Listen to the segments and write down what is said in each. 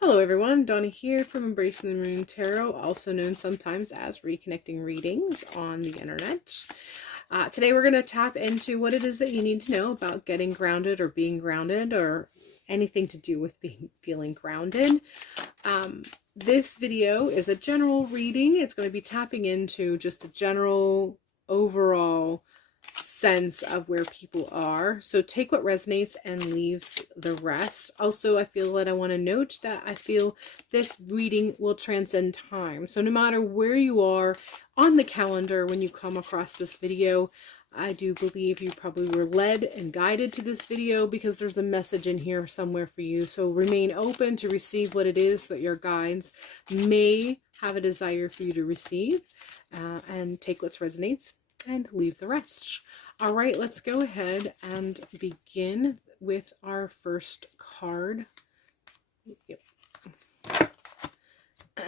Hello everyone, Donna here from Embracing the Moon Tarot, also known sometimes as Reconnecting Readings on the internet. Today we're going to tap into what it is that you need to know about getting grounded or being grounded or anything to do with feeling grounded. This video is a general reading. It's going to be tapping into just a general overall sense of where people are. So take what resonates and leaves the rest. Also, I feel that I want to note that I feel this reading will transcend time. So no matter where you are on the calendar when you come across this video, I do believe you probably were led and guided to this video because there's a message in here somewhere for you. So remain open to receive what it is that your guides may have a desire for you to receive, and take what resonates and leave the rest. All right, let's go ahead and begin with our first card. Yep.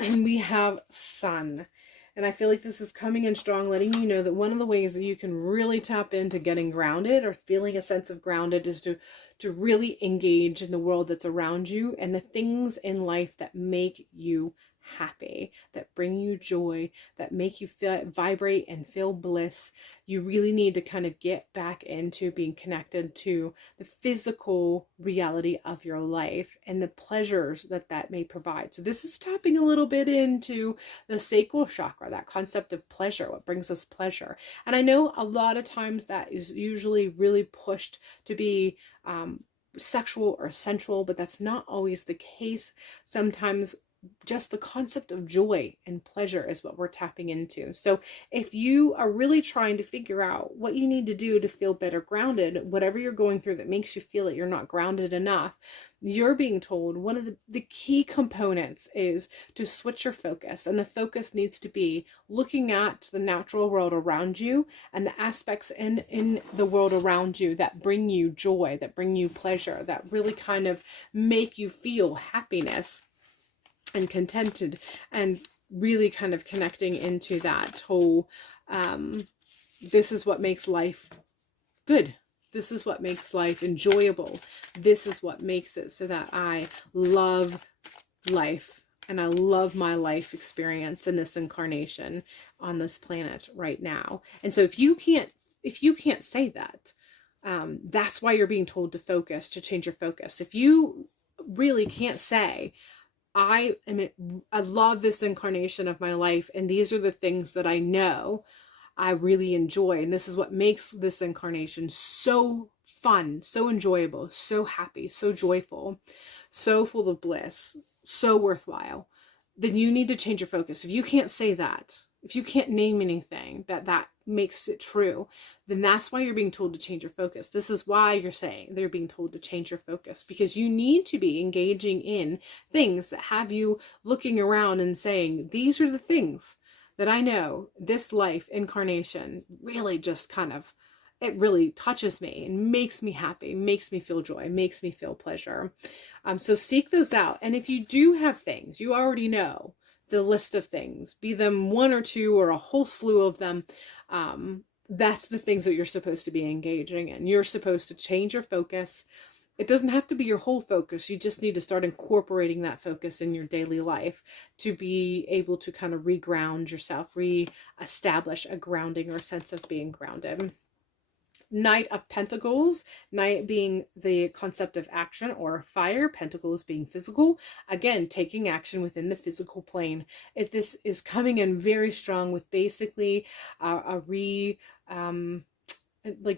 And we have Sun. And I feel like this is coming in strong, letting you know that one of the ways that you can really tap into getting grounded or feeling a sense of grounded is to really engage in the world that's around you and the things in life that make you happy, that bring you joy, that make you feel vibrate and feel bliss. You really need to kind of get back into being connected to the physical reality of your life and the pleasures that that may provide. So this is tapping a little bit into the sacral chakra, that concept of pleasure, what brings us pleasure. And I know a lot of times that is usually really pushed to be sexual or sensual, but that's not always the case. Sometimes just the concept of joy and pleasure is what we're tapping into. So if you are really trying to figure out what you need to do to feel better grounded, whatever you're going through that makes you feel that you're not grounded enough, you're being told one of the key components is to switch your focus. And the focus needs to be looking at the natural world around you and the aspects in the world around you that bring you joy, that bring you pleasure, that really kind of make you feel happiness and contented, and really kind of connecting into that whole this is what makes life good, this is what makes life enjoyable, this is what makes it so that I love life and I love my life experience in this incarnation on this planet right now. And so if you can't say that, that's why you're being told to focus, to change your focus. If you really can't say I love this incarnation of my life, and these are the things that I know I really enjoy, and this is what makes this incarnation so fun, so enjoyable, so happy, so joyful, so full of bliss, so worthwhile, then you need to change your focus. If you can't say that, if you can't name anything that makes it true, then that's why you're being told to change your focus. This is why you're saying they're being told to change your focus, because you need to be engaging in things that have you looking around and saying, these are the things that I know this life incarnation really just kind of, it really touches me and makes me happy, makes me feel joy, makes me feel pleasure. So seek those out. And if you do have things, you already know the list of things, be them one or two or a whole slew of them, that's the things that you're supposed to be engaging in. You're supposed to change your focus. It doesn't have to be your whole focus. You just need to start incorporating that focus in your daily life to be able to kind of reground yourself, re-establish a grounding or a sense of being grounded. Knight of Pentacles, Knight being the concept of action or fire, Pentacles being physical. Again, taking action within the physical plane. If this is coming in very strong with basically like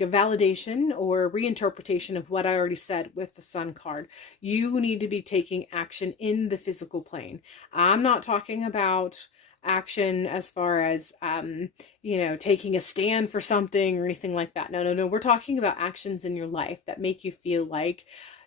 a validation or a reinterpretation of what I already said with the Sun card. You need to be taking action in the physical plane. I'm not talking about action as far as taking a stand for something or anything like that. No, we're talking about actions in your life that make you feel like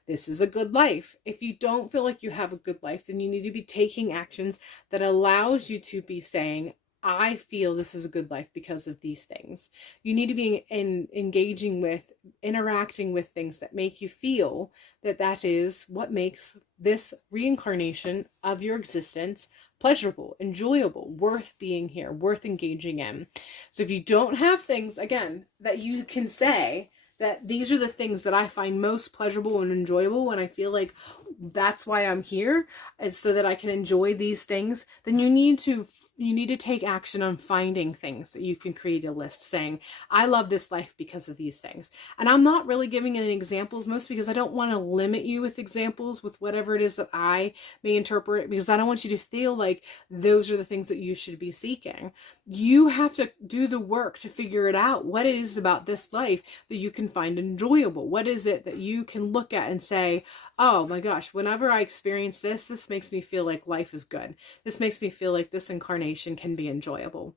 this is a good life. If you don't feel like you have a good life, then you need to be taking actions that allows you to be saying, I feel this is a good life because of these things. You need to be engaging with, interacting with things that make you feel that that is what makes this reincarnation of your existence pleasurable, enjoyable, worth being here, worth engaging in. So if you don't have things, again, that you can say that these are the things that I find most pleasurable and enjoyable when I feel like, that's why I'm here, is so that I can enjoy these things, then you need to take action on finding things that you can create a list saying, I love this life because of these things. And I'm not really giving any examples, mostly because I don't want to limit you with examples with whatever it is that I may interpret, because I don't want you to feel like those are the things that you should be seeking. You have to do the work to figure it out, what it is about this life that you can find enjoyable. What is it that you can look at and say, oh my gosh, whenever I experience this makes me feel like life is good. This makes me feel like this incarnation can be enjoyable.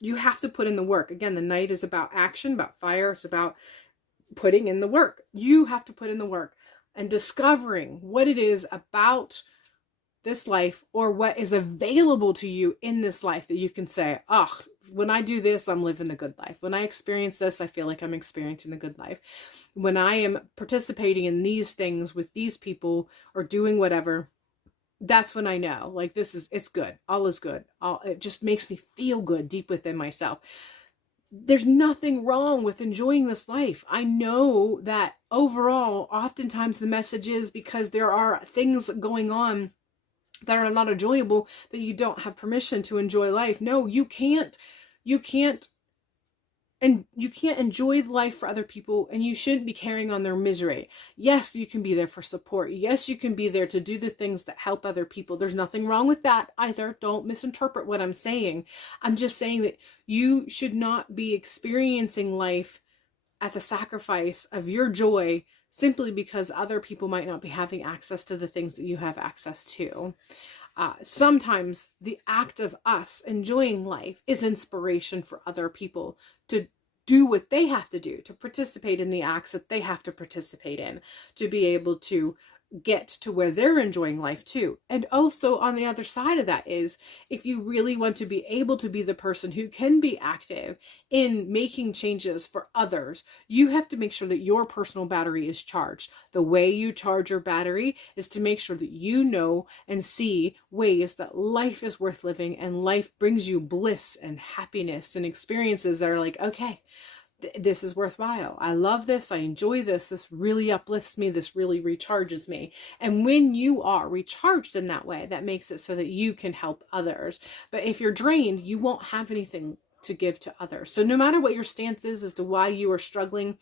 You have to put in the work. Again, the night is about action, about fire. It's about putting in the work. You have to put in the work and discovering what it is about this life, or what is available to you in this life, that you can say, oh, when I do this, I'm living the good life. When I experience this, I feel like I'm experiencing the good life. When I am participating in these things with these people or doing whatever, that's when I know, like, it's good. All is good. It just makes me feel good deep within myself. There's nothing wrong with enjoying this life. I know that overall, oftentimes the message is because there are things going on that are not enjoyable, that you don't have permission to enjoy life. No, you can't enjoy life for other people, and you shouldn't be carrying on their misery. Yes, you can be there for support. Yes, you can be there to do the things that help other people. There's nothing wrong with that either. Don't misinterpret what I'm saying. I'm just saying that you should not be experiencing life at the sacrifice of your joy, simply because other people might not be having access to the things that you have access to. Sometimes the act of us enjoying life is inspiration for other people to do what they have to do, to participate in the acts that they have to participate in, to be able to get to where they're enjoying life too. And also on the other side of that is, if you really want to be able to be the person who can be active in making changes for others, you have to make sure that your personal battery is charged. The way you charge your battery is to make sure that you know and see ways that life is worth living, and life brings you bliss and happiness and experiences that are like, okay, this is worthwhile. I love this. I enjoy this. This really uplifts me. This really recharges me. And when you are recharged in that way, that makes it so that you can help others. But if you're drained, you won't have anything to give to others. So no matter what your stance is as to why you are struggling,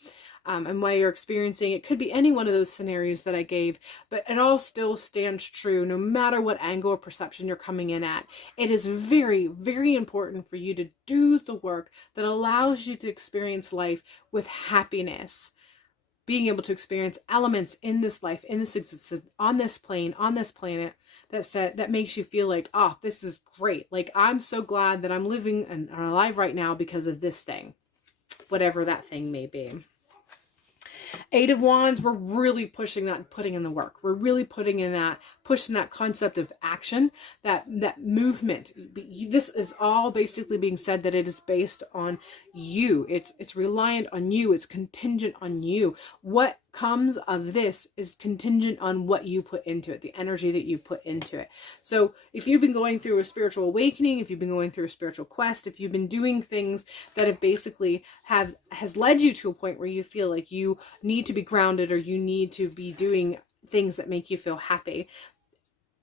and why you're experiencing, it could be any one of those scenarios that I gave, but it all still stands true no matter what angle or perception you're coming in at. It is very, very important for you to do the work that allows you to experience life with happiness. Being able to experience elements in this life, in this existence, on this plane, on this planet, that makes you feel like, oh, this is great. Like, I'm so glad that I'm living and alive right now because of this thing, whatever that thing may be. Eight of Wands, we're really pushing that, putting in the work. We're really pushing that concept of action, that movement. This is all basically being said that it is based on you. It's reliant on you. It's contingent on you. What comes of this is contingent on what you put into it, the energy that you put into it. So if you've been going through a spiritual awakening, if you've been going through a spiritual quest, if you've been doing things that have basically has led you to a point where you feel like you need to be grounded, or you need to be doing things that make you feel happy,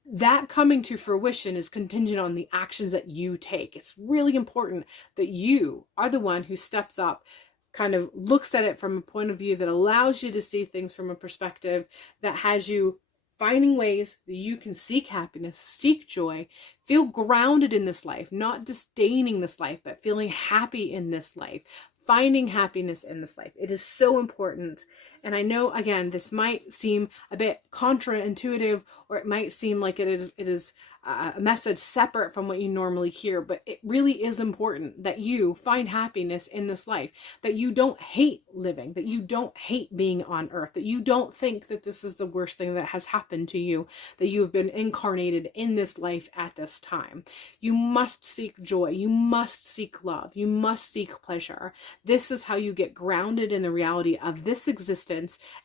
that coming to fruition is contingent on the actions that you take. It's really important that you are the one who steps up, kind of looks at it from a point of view that allows you to see things from a perspective that has you finding ways that you can seek happiness, seek joy, feel grounded in this life, not disdaining this life, but feeling happy in this life, finding happiness in this life. It is so important. And I know, again, this might seem a bit counterintuitive, or it might seem like it is a message separate from what you normally hear, but it really is important that you find happiness in this life, that you don't hate living, that you don't hate being on earth, that you don't think that this is the worst thing that has happened to you, that you have been incarnated in this life at this time. You must seek joy. You must seek love. You must seek pleasure. This is how you get grounded in the reality of this existence,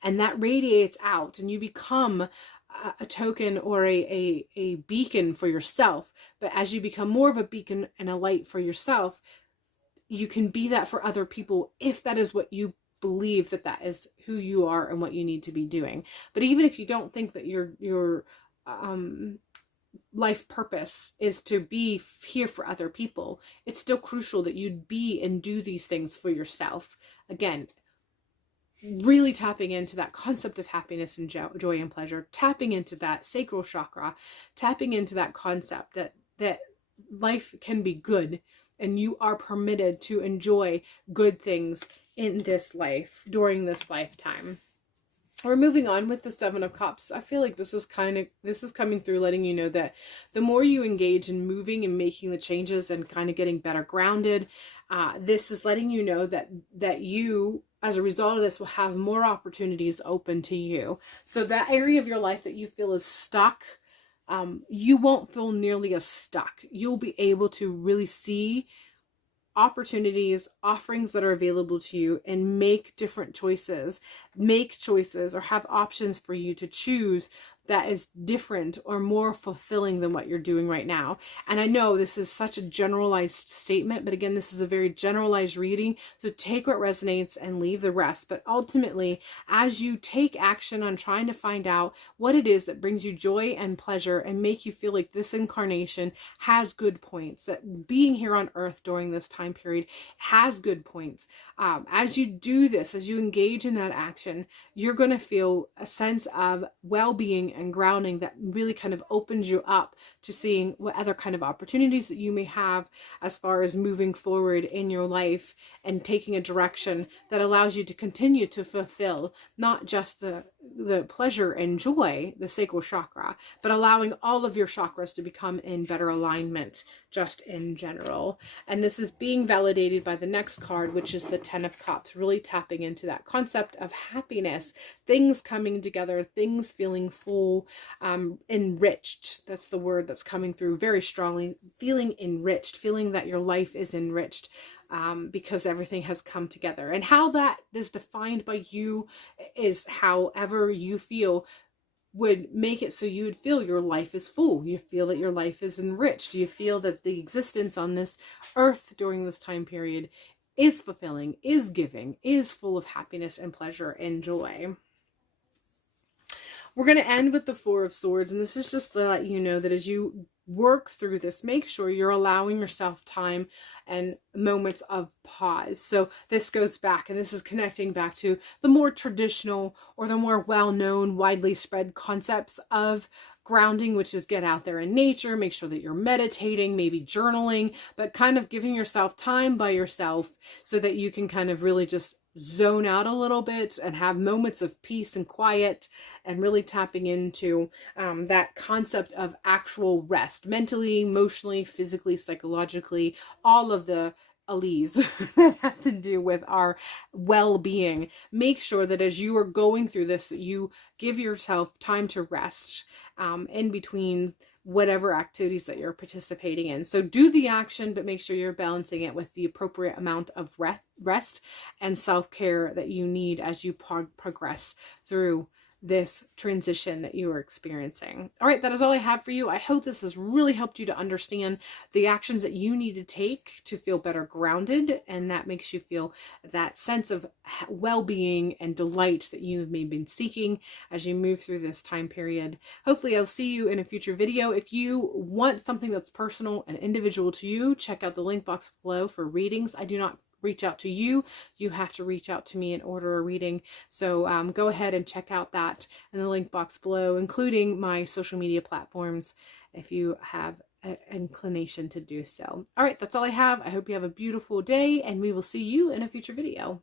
and that radiates out, and you become a token or a beacon for yourself. But as you become more of a beacon and a light for yourself, you can be that for other people if that is what you believe that that is who you are and what you need to be doing. But even if you don't think that your life purpose is to be here for other people, it's still crucial that you be and do these things for yourself. Again, really tapping into that concept of happiness and joy and pleasure, tapping into that sacral chakra, tapping into that concept that life can be good and you are permitted to enjoy good things in this life during this lifetime. We're moving on with the Seven of Cups. I feel like this is coming through, letting you know that the more you engage in moving and making the changes and kind of getting better grounded, this is letting you know that you, as a result of this, will have more opportunities open to you. So that area of your life that you feel is stuck, you won't feel nearly as stuck. You'll be able to really see opportunities, offerings that are available to you, and make different choices, or have options for you to choose that is different or more fulfilling than what you're doing right now. And I know this is such a generalized statement, but again, this is a very generalized reading. So take what resonates and leave the rest. But ultimately, as you take action on trying to find out what it is that brings you joy and pleasure and make you feel like this incarnation has good points, that being here on earth during this time period has good points. As you do this, as you engage in that action, you're going to feel a sense of well-being and grounding that really kind of opens you up to seeing what other kind of opportunities that you may have as far as moving forward in your life and taking a direction that allows you to continue to fulfill not just the pleasure and joy, the sacral chakra, but allowing all of your chakras to become in better alignment just in general. And this is being validated by the next card, which is the Ten of Cups, really tapping into that concept of happiness, things coming together, things feeling full, enriched. That's the word that's coming through very strongly. Feeling enriched, feeling that your life is enriched, because everything has come together. And how that is defined by you is however you feel would make it so you would feel your life is full. You feel that your life is enriched. You feel that the existence on this earth during this time period is fulfilling, is giving, is full of happiness and pleasure and joy. We're going to end with the Four of Swords, and this is just to let you know that as you work through this, make sure you're allowing yourself time and moments of pause. So this goes back, and this is connecting back to the more traditional or the more well-known, widely spread concepts of grounding, which is get out there in nature, make sure that you're meditating, maybe journaling, but kind of giving yourself time by yourself so that you can kind of really just zone out a little bit and have moments of peace and quiet, and really tapping into that concept of actual rest, mentally, emotionally, physically, psychologically, all of the alleys that have to do with our well-being. Make sure that as you are going through this, that you give yourself time to rest in between whatever activities that you're participating in. So do the action, but make sure you're balancing it with the appropriate amount of rest and self-care that you need as you progress through this transition that you are experiencing. All right, that is all I have for you. I hope this has really helped you to understand the actions that you need to take to feel better grounded, and that makes you feel that sense of well-being and delight that you have maybe been seeking as you move through this time period. Hopefully I'll see you in a future video. If you want something that's personal and individual to you, check out the link box below for readings. I do not reach out to you. You have to reach out to me and order a reading. So go ahead and check out that in the link box below, including my social media platforms if you have an inclination to do so. All right, that's all I have. I hope you have a beautiful day, and we will see you in a future video.